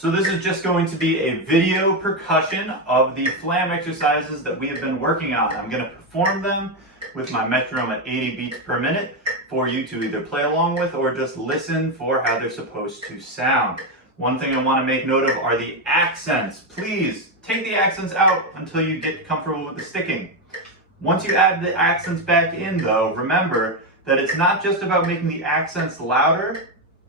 So this is just going to be a video percussion of the Flam exercises that we have been working on. I'm going to perform them with my metronome at 80 beats per minute for you to either play along with or just listen for how they're supposed to sound. One thing I want to make note of are the accents. Please take the accents out until you get comfortable with the sticking. Once you add the accents back in though, remember that it's not just about making the accents louder,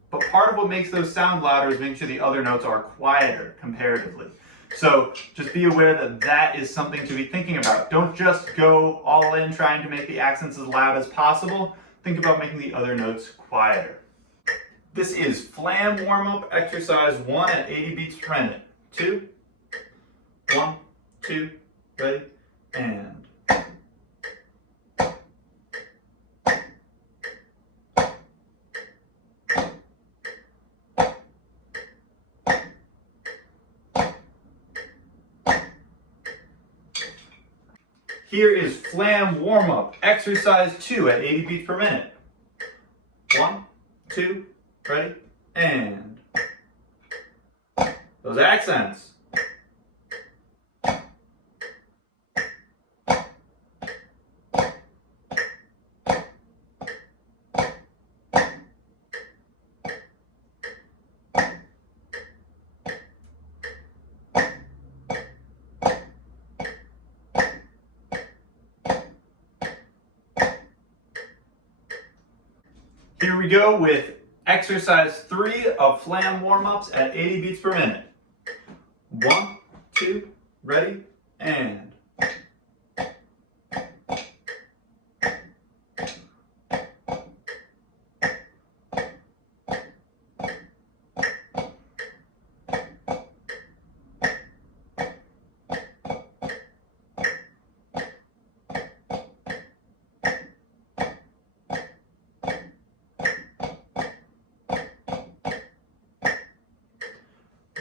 but part of what makes those sound louder is making sure the other notes are quieter comparatively. So just be aware that that is something to be thinking about. Don't just go all in trying to make the accents as loud as possible. Think about making the other notes quieter. This is Flam warm-up exercise 1 at 80 beats per minute. 2, 1, 2, ready, and. Here is Flam warm-up, exercise 2 at 80 beats per minute. 1, 2, ready, and. Those accents. Here we go with exercise 3 of Flam warm-ups at 80 beats per minute. 1, 2, ready, and.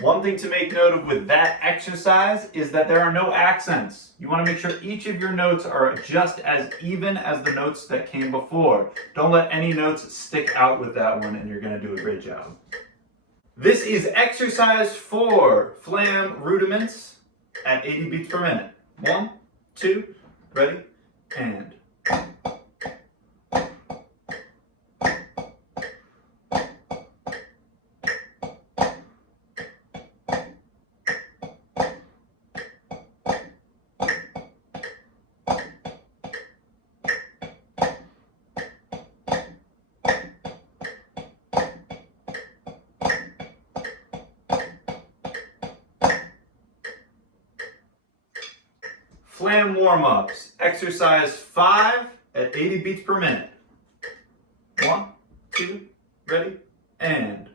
One thing to make note of with that exercise is that there are no accents. You want to make sure each of your notes are just as even as the notes that came before. Don't let any notes stick out with that one and you're going to do a great job. This is exercise 4, Flam rudiments at 80 beats per minute. 1, 2, ready, and. Flam warm-ups, exercise 5 at 80 beats per minute. 1, 2, ready, and.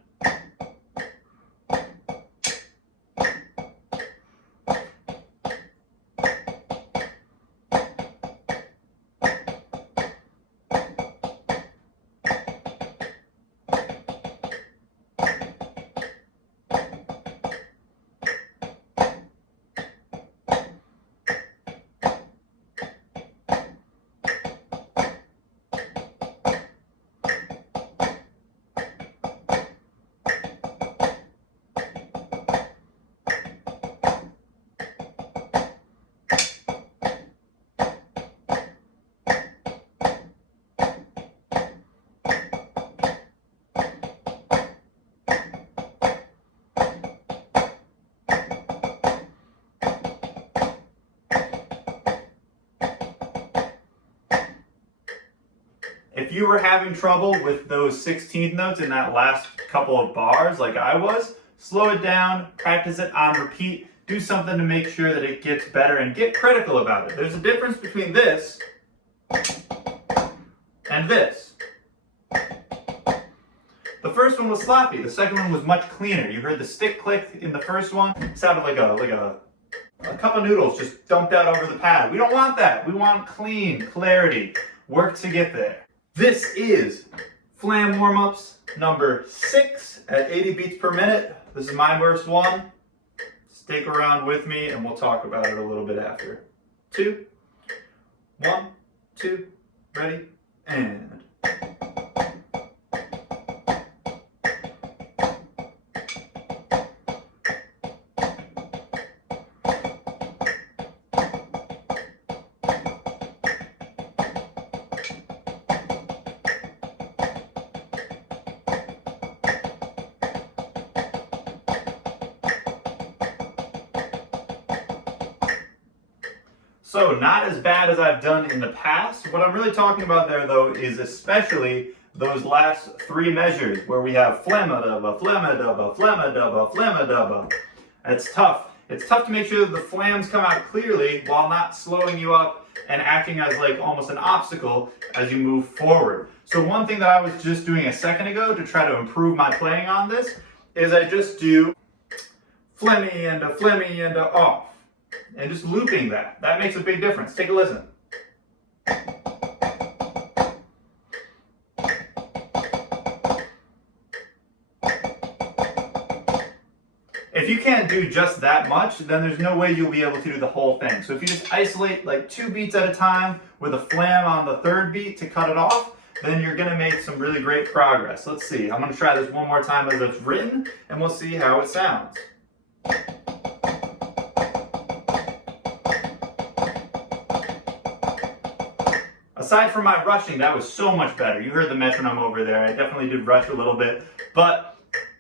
If you were having trouble with those 16th notes in that last couple of bars like I was, slow it down, practice it on repeat, do something to make sure that it gets better and get critical about it. There's a difference between this and this. The first one was sloppy, the second one was much cleaner. You heard the stick click in the first one. It sounded like a cup of noodles just dumped out over the pad. We don't want that. We want clean, clarity. Work to get there. This is Flam warm-ups number 6 at 80 beats per minute. This is my verse 1. Stick around with me and we'll talk about it a little bit after. 2, 1, 2, ready, and. So not as bad as I've done in the past. What I'm really talking about there though is especially those last three measures where we have flamma-dubba, flamma-dubba, flamma-dubba, flamma-dubba. It's tough. It's tough to make sure that the flams come out clearly while not slowing you up and acting as like almost an obstacle as you move forward. So one thing that I was just doing a second ago to try to improve my playing on this is I just do flemmy and a off. And just looping that. That makes a big difference. Take a listen. If you can't do just that much, then there's no way you'll be able to do the whole thing. So if you just isolate like 2 beats at a time with a flam on the 3rd beat to cut it off, then you're going to make some really great progress. Let's see. I'm going to try this one more time as it's written, and we'll see how it sounds. Aside from my rushing, that was so much better. You heard the metronome over there. I definitely did rush a little bit, but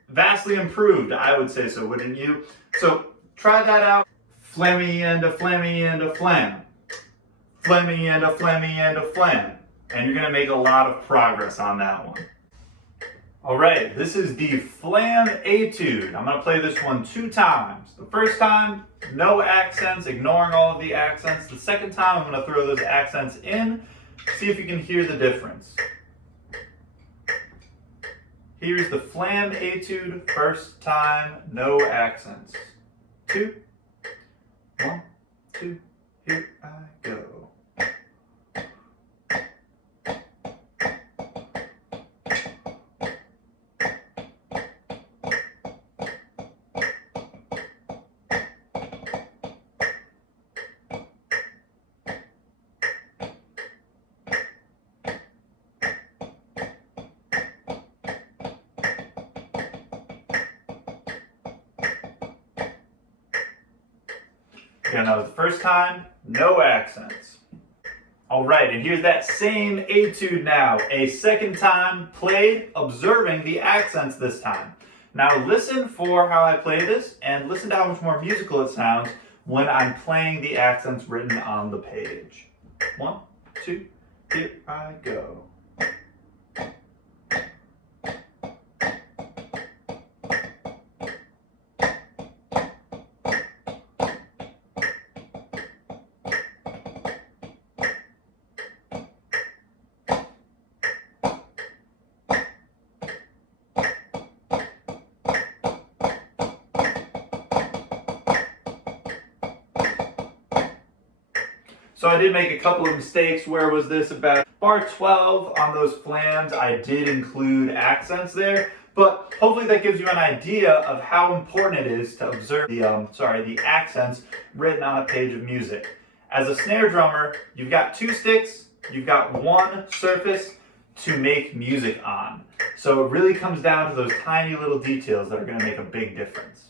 vastly improved, I would say so, wouldn't you? So try that out. Flammy and a flammy and a flam. Flammy and a flammy and a flam. And you're gonna make a lot of progress on that one. All right, this is the Flam Etude. I'm gonna play this one 2 times. The first time, no accents, ignoring all of the accents. The second time, I'm gonna throw those accents in. See if you can hear the difference. Here's the Flam Etude, first time, no accents. 2, 1, 2, here I go. Again, that was the first time, no accents. All right, and here's that same etude now, a second time played, observing the accents this time. Now listen for how I play this, and listen to how much more musical it sounds when I'm playing the accents written on the page. 1, 2, here I go. So I did make a couple of mistakes. Where was this? About bar 12 on those flams, I did include accents there, but hopefully that gives you an idea of how important it is to observe the accents written on a page of music. As a snare drummer, you've got 2 sticks, you've got 1 surface to make music on. So it really comes down to those tiny little details that are going to make a big difference.